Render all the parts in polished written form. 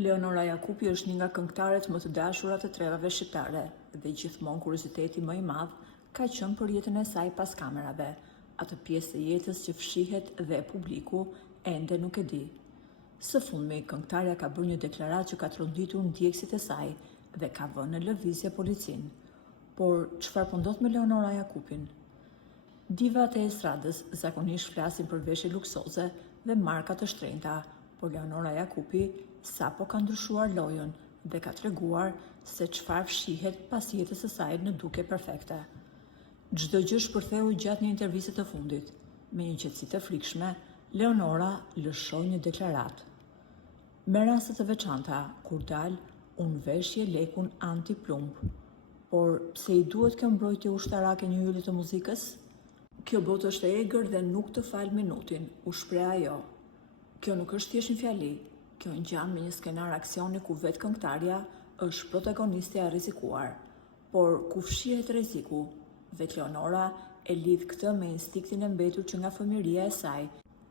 Leonora Jakupi është një nga këngëtarët më të dashurat të trevave shqiptare dhe gjithmonë kurioziteti më i madh ka qenë për jetën e saj pas kamerave, atë pjesë e jetës që fshihet dhe publiku ende nuk e di. Së fundmi, këngëtarja ka bërë një deklaratë që ka tronditur ndjekësit e saj dhe ka vënë në lëvizje policinë. Por çfarë po ndodh me Leonora Jakupin? Divat e estradës zakonisht flasin për veshje luksoze dhe marka të shtrenjta, por Leonora Jakupi sapo ka ndryshuar lojën dhe ka treguar se çfarë fshihet pas jetës së saj në dukje perfekte. Çdo gjë shpërtheu gjatë një interviste të fundit. Me një qetësi të frikshme, Leonora lëshoi një deklaratë. Me raste të veçanta, kur dal, unë veshje lekun anti-plumb. Por pse i duhet kjo mbrojtje ushtarake një ylli të muzikës? Kjo botë është e egër dhe nuk të fal minutin, u shpreh ajo. Kjo nuk është thjesht një fjali, kjo ngjan me një skenar aksioni ku vetë këngëtarja është protagoniste e rrezikuar. Por ku fshihet rreziku, vetë Leonora e lidh këtë me instinktin e mbetur që nga fëmijëria e saj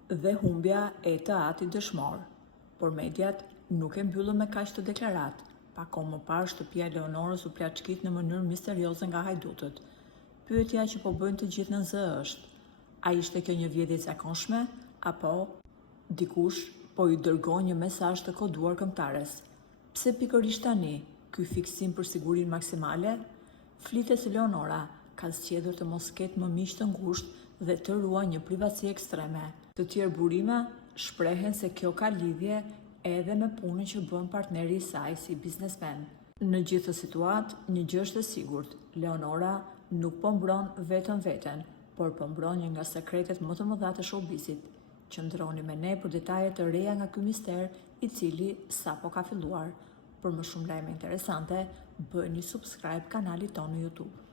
dhe humbja e të atit dëshmor. Por mediat nuk e mbyllën me kaq të deklaratë. Pak kohë më parë shtëpia e Leonorës u plaçkit në mënyrë misterioze nga hajdutët. Pyetja që po bëjnë të gjithë në zë është: a ishte kjo një vjedhje e zakonshme apo dikush po i dërgon një mesazh të koduar këngëtares? Pse pikërisht tani ky fiksim për sigurinë maksimale? Flitet se Leonora ka zgjedhur të mos ketë më miq të ngushtë dhe të ruajë një privatësi ekstreme. Të tjerë burime shprehen se kjo ka lidhje edhe me punën që bën partneri i saj si biznesmen. Në gjithë situatë, një gjë është e sigurt: Leonora nuk po mbron vetëm veten, por po mbron një nga sekretet më të mëdha të showbizit. Qëndroni me ne për detaje të reja nga ky mister, i cili sapo ka filluar. Për më shumë lajme interesante, bëni subscribe kanalit tonë në YouTube.